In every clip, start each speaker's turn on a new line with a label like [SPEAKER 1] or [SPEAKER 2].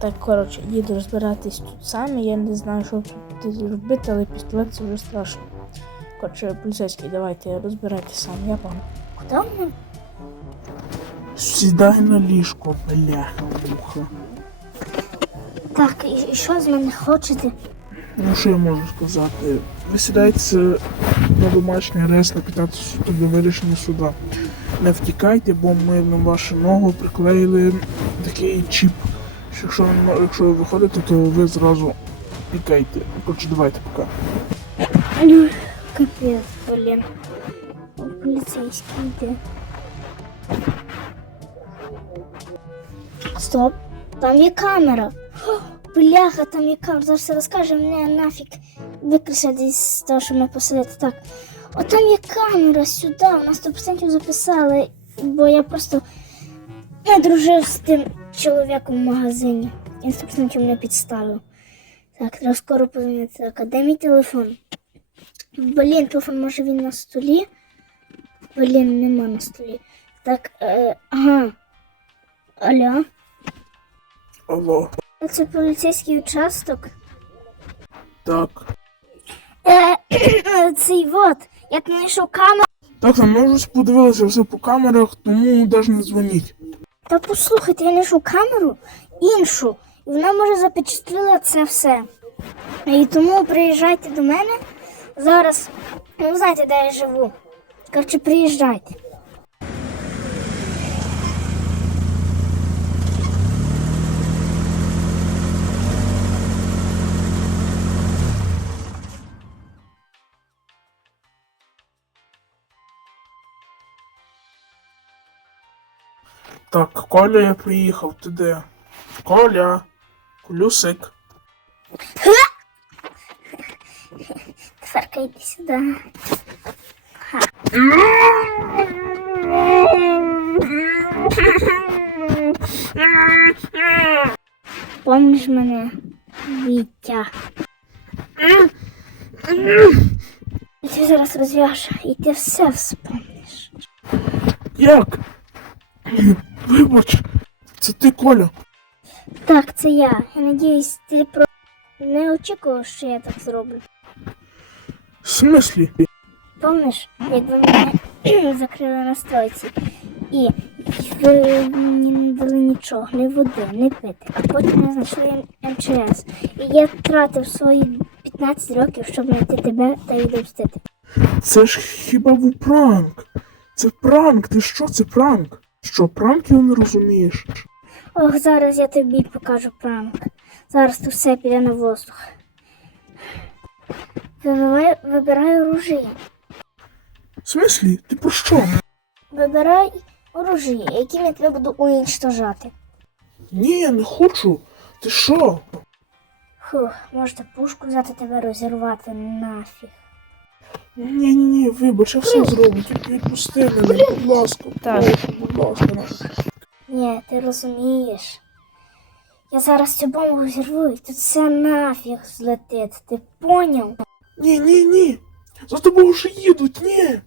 [SPEAKER 1] Так, коротше, їду розбиратись тут самі. Я не знаю, що тут робити, але пістолет це вже страшно. Коротше, поліцейський, давайте розбирайтесь самі, я вам.
[SPEAKER 2] Куди ми?
[SPEAKER 3] Сідай на ліжко, бляха, муха.
[SPEAKER 2] Так, і, що з мене хочете?
[SPEAKER 3] Ну що я можу сказати? Ви сідаєте на домашній арест на 15 суток до вирішення суда. Не втікайте, бо ми на вашу ногу приклеїли такий чіп. Що Якщо, ви- якщо ви виходите, то ви зразу пікайте. Коротше, давайте пока.
[SPEAKER 2] Капець, блін. Поліцейський йде. Стоп, там є камера. Бляха, там є камера. Зараз все розкаже мене нафіг викричати з того, що ми посидити. Так. О, там є камера сюди. Вона 100% записали, бо я просто не дружив з тим чоловіком в магазині. Він 100% мене підставив. Так, треба скоро позвонити. Так, а де мій телефон? Блін, телефон може він на столі. Блін, нема на столі. Так, е, ага. Алло.
[SPEAKER 3] Алло.
[SPEAKER 2] Це поліцейський участок.
[SPEAKER 3] Так.
[SPEAKER 2] Е, цей вот. Я знайшов камеру.
[SPEAKER 3] Так, там ми вже подивилися все по камерах, тому навіть не дзвоніть.
[SPEAKER 2] Та послухайте, я знайшов камеру іншу. І вона може запечатлила це все. І тому приїжджайте до мене. Зараз, ну знаєте, де я живу. Коротше, приїжджайте.
[SPEAKER 3] Так, Коля, я приїхав, ти де? Коля, Колюсик.
[SPEAKER 2] Тепер йди сюди. Помниш мене, Вітя? Я тебе зараз розв'яжу, і ти все вспомниш.
[SPEAKER 3] Як? Вибач, це ти Коля.
[SPEAKER 2] Так, це я. Я надіюсь, ти про не очікував, що я так зроблю.
[SPEAKER 3] В смислі?
[SPEAKER 2] Помниш, як ви мене закрили на стойці, і ви мені не дали нічого, ні води, ні пити, а потім не знайшли МЧС. І я тратив свої 15 років, щоб знайти тебе та відомстити.
[SPEAKER 3] Це ж хіба був пранк? Це пранк, ти що, це пранк? Що, пранків не розумієш?
[SPEAKER 2] Ох, зараз я тобі покажу пранк. Зараз тут все піде на воздух. Вибирай, вибирай оружие.
[SPEAKER 3] В смислі? Ти про що?
[SPEAKER 2] Вибирай оружие, яким я тебе буду уничтожати.
[SPEAKER 3] Ні, я не хочу. Ти що?
[SPEAKER 2] Фух, можете пушку взяти тебе розірвати нафіг.
[SPEAKER 3] Ні, ні, ні, вибач, я все зроблю. Тільки відпусти мене, будь ласка.
[SPEAKER 1] Так.
[SPEAKER 3] прошу, будь ласка.
[SPEAKER 2] Ні, ти розумієш. Я зараз цю бомбу взірву і тут все нафіг злетить. Ти поняв?
[SPEAKER 3] Ні, ні, ні. За тобою вже їдуть, ні.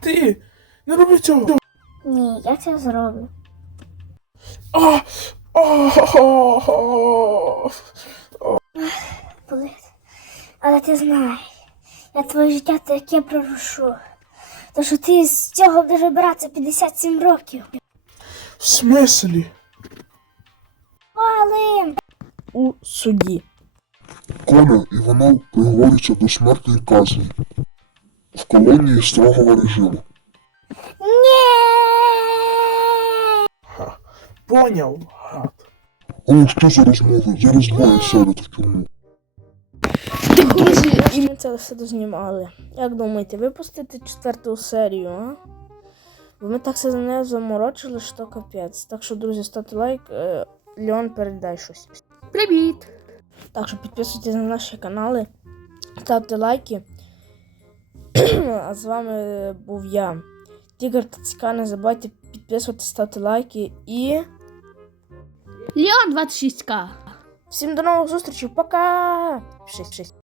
[SPEAKER 3] Ти, не роби цього.
[SPEAKER 2] Ні, я це зроблю.
[SPEAKER 3] А, а, а,
[SPEAKER 2] Болить. Але ти знаєш, я твоє життя таке прорушу. То що ти з цього будеш вибиратися 57 років.
[SPEAKER 3] В смислі?
[SPEAKER 2] Валим!
[SPEAKER 1] У суді.
[SPEAKER 4] Коля Іванов приговорюється до смертної казни в колонії строгого режиму.
[SPEAKER 2] Ні!
[SPEAKER 3] Ха. Поняв, гад.
[SPEAKER 4] О, що за розмови? Зараз двоє сядуть в тюрму.
[SPEAKER 1] Друзі, і ми це все дознімали. Як думаєте, випустити четверту серію, а? Бо ми так все за нею заморочили, що капець. Так що, друзі, ставте лайк. Е, Леон, передай щось.
[SPEAKER 5] Привіт!
[SPEAKER 1] Так що підписуйтесь на наші канали, ставте лайки. а з вами був я. Тігр та Ціка, не забувайте підписуватися, ставте лайки і.
[SPEAKER 5] Леон 26к.
[SPEAKER 1] Всім до нових зустрічей, пока! Пишись, пишись.